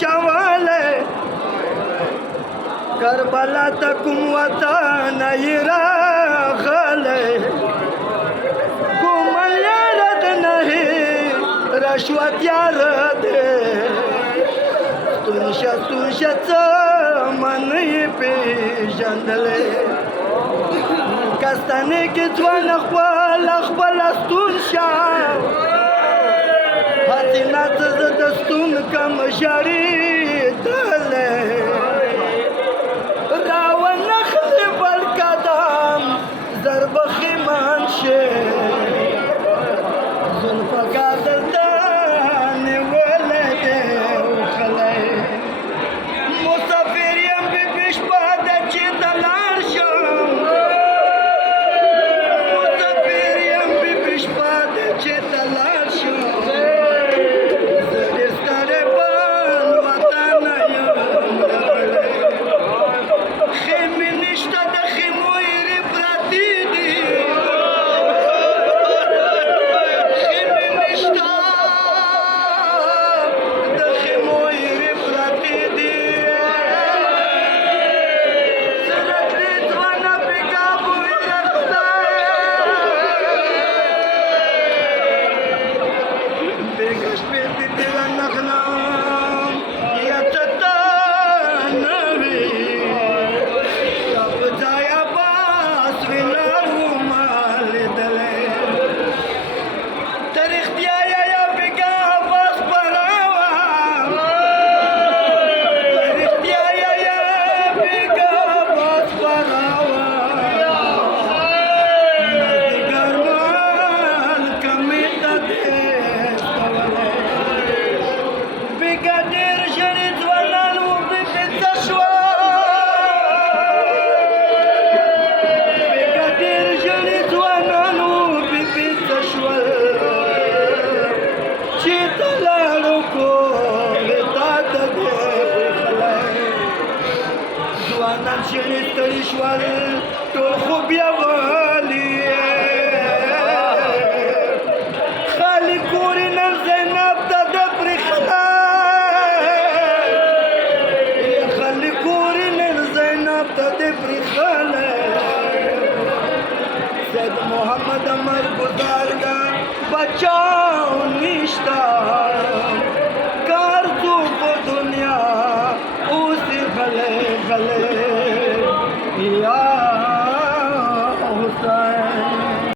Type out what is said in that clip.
چواله کربلا ته کوم وطن یې راغلی کوم یاره د نهې رشوت یاره دی ستون شه څه من یې پېژندلی کستانې کې ځوان خپله ستون شه حسینه ته زه د ستون کم ژړېدلی راونخلې بل قدم زر پښیمان شې ذوالفقار دلته نیولی دی وخلی مسافر یم بیبي شپه ده چې ته لاړ شم مسافر یم بیبي شپه ده چې ته لاړ شم ځوانان ژړې ستړي شول ټول خو بیا ولي خالي کور یې نن زینب ته د برېښنا خالي کور یې نن زینب ته د برېښنا سید محمد امر ګزار کا بچا